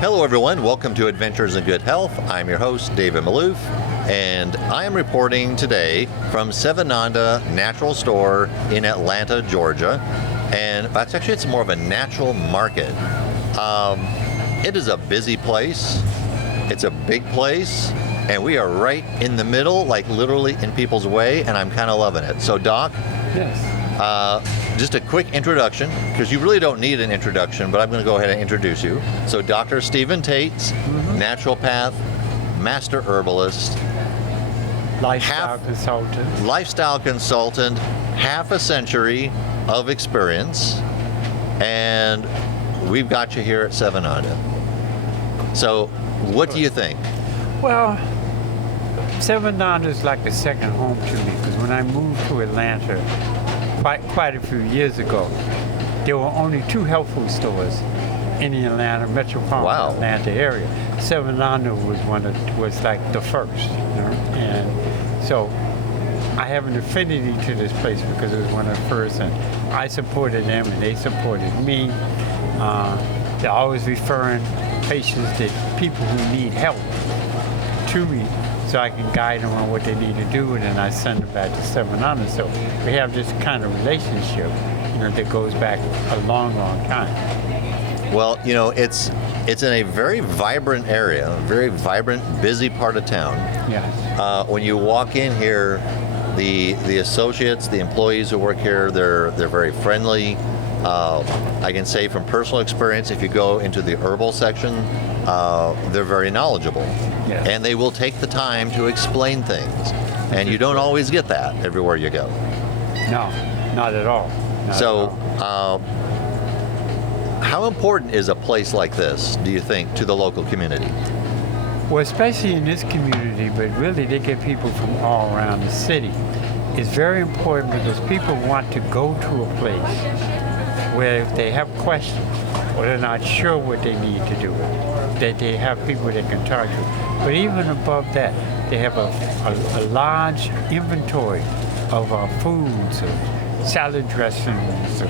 Hello everyone, welcome to Adventures in Good Health. I'm your host, David Maloof, and I am reporting today from Sevananda Natural Store in Atlanta, Georgia. And it's more of a natural market. It is a busy place, it's a big place, and we are right in the middle, like literally in people's way, and I'm kind of loving it. So Doc? Yes. Just a quick introduction, because you really don't need an introduction, but I'm going to go ahead and introduce you. So Dr. Stephen Tates, naturopath, master herbalist, lifestyle consultant, half a century of experience, and we've got you here at Sevananda. So what do you think? Well, Sevananda is like a second home to me, because when I moved to Atlanta quite a few years ago, there were only 2 health food stores in the Atlanta metropolitan Atlanta area. Sevananda was like the first, and so I have an affinity to this place because it was one of the first, and I supported them and they supported me. They're always referring patients, people who need help, to me, so I can guide them on what they need to do, and then I send them back to Sevananda. So we have this kind of relationship, that goes back a long time. Well, it's in a very vibrant area, a very vibrant, busy part of town. Yes. When you walk in here, the associates, the employees who work here, they're very friendly. I can say from personal experience, if you go into the herbal section, they're very knowledgeable. Yes. And they will take the time to explain things. And you don't always get that everywhere you go. No, not at all. How important is a place like this, do you think, to the local community? Well, especially in this community, but really they get people from all around the city. It's very important because people want to go to a place where if they have questions or they're not sure what they need to do, that they have people they can talk to. But even above that, they have a large inventory of foods, salad dressings,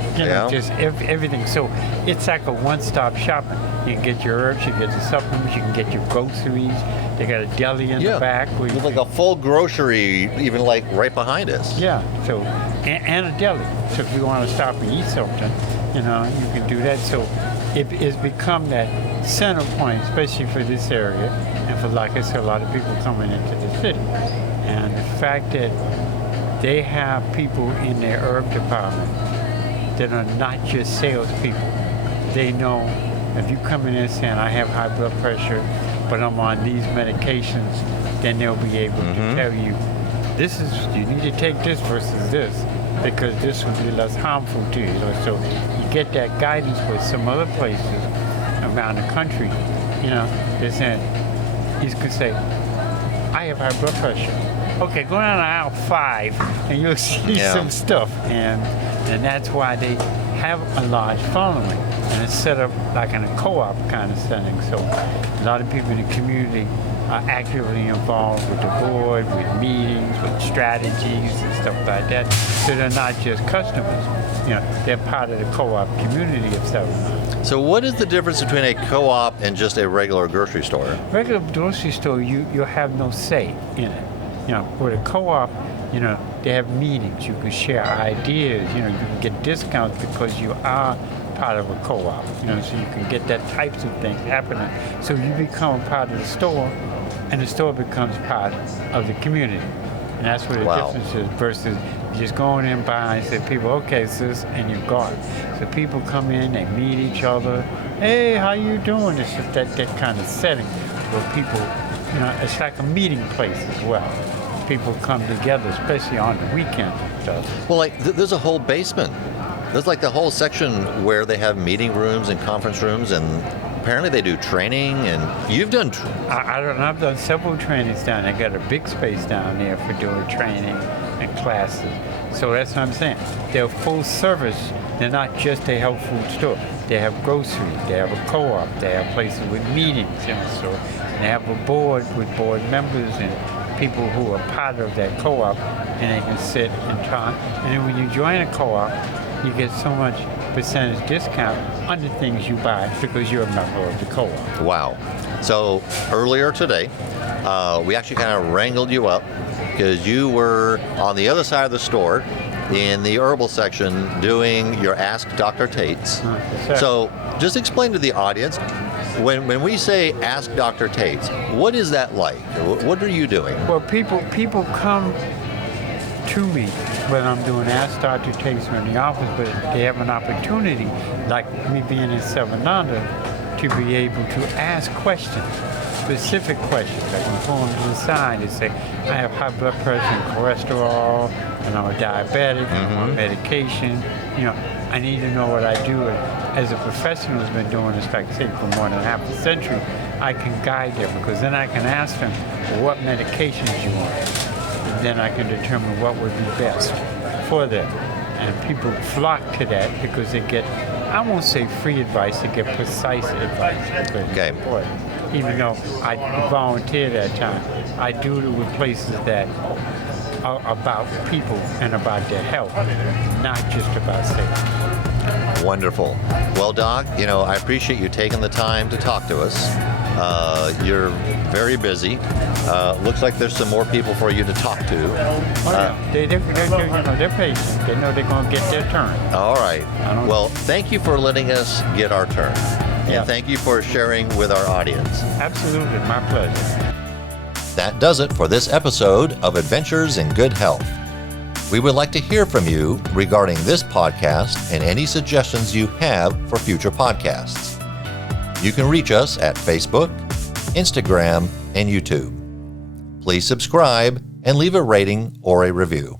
just everything. So it's like a one-stop shopping. You can get your herbs, you can get your supplements, you can get your groceries. They got a deli in the back. It's like a full grocery, even like right behind us. Yeah, so, and a deli. So if you want to stop and eat something, you can do that. So it's become that center point, especially for this area, and for, like I said, a lot of people coming into the city. And the fact that they have people in their herb department that are not just salespeople. They know if you come in there saying, I have high blood pressure, but I'm on these medications, then they'll be able to tell you, you need to take this versus this, because this will be less harmful to you. So you get that guidance with some other places around the country. They're saying, you could say, I have high blood pressure. Okay, go down to aisle 5 and you'll see some stuff. And that's why they have a large following. And it's set up like in a co-op kind of setting. So a lot of people in the community are actively involved with the board, with meetings, with strategies and stuff like that. So they're not just customers. They're part of the co-op community of Sevananda. So what is the difference between a co-op and just a regular grocery store? Regular grocery store, you have no say in it. With a co-op, they have meetings. You can share ideas. You can get discounts because you are part of a co-op. So you can get that types of things happening. So you become a part of the store, and the store becomes part of the community. And that's what the difference is versus just going in by and say, people, okay, it's this, and you're gone. So people come in, they meet each other. Hey, how you doing? It's just that kind of setting where people, it's like a meeting place as well. People come together, especially on the weekend and stuff. Well, there's a whole basement. There's like the whole section where they have meeting rooms and conference rooms, and apparently they do training, and you've done... I've done several trainings down there. I got a big space down there for doing training and classes. So that's what I'm saying. They're full service. They're not just a health food store. They have groceries. They have a co-op. They have places with meetings. So they have a board with board members and people who are part of that co-op, and they can sit and talk. And then when you join a co-op, you get so much percentage discount on the things you buy because you're a member of the co-op. Wow. So earlier today, we actually kind of wrangled you up because you were on the other side of the store in the herbal section doing your Ask Dr. Tates. Sure. So just explain to the audience, when we say Ask Dr. Tates, what is that like? What are you doing? Well, people come to me when I'm doing Ask Dr. Tates in the office, but they have an opportunity, like me being in Sevananda, to be able to ask questions, specific questions. Like when you pull them to the side and say, I have high blood pressure and cholesterol, and I'm a diabetic, I'm on medication. You know, I need to know what I do. As a professional who's been doing this, like I say, for more than half a century, I can guide them because then I can ask them, what medications you want? And then I can determine what would be best for them. And people flock to that because they get, I won't say free advice, they get precise advice. Okay. Even though I volunteer that time, I do it with places that are about people and about their health, not just about safety. Wonderful. Well, Doc, I appreciate you taking the time to talk to us. You're very busy. Looks like there's some more people for you to talk to. Oh, yeah. They're patient. They know they're going to get their turn. All right. Well, thank you for letting us get our turn. Yeah. And thank you for sharing with our audience. Absolutely. My pleasure. That does it for this episode of Adventures in Good Health. We would like to hear from you regarding this podcast and any suggestions you have for future podcasts. You can reach us at Facebook, Instagram, and YouTube. Please subscribe and leave a rating or a review.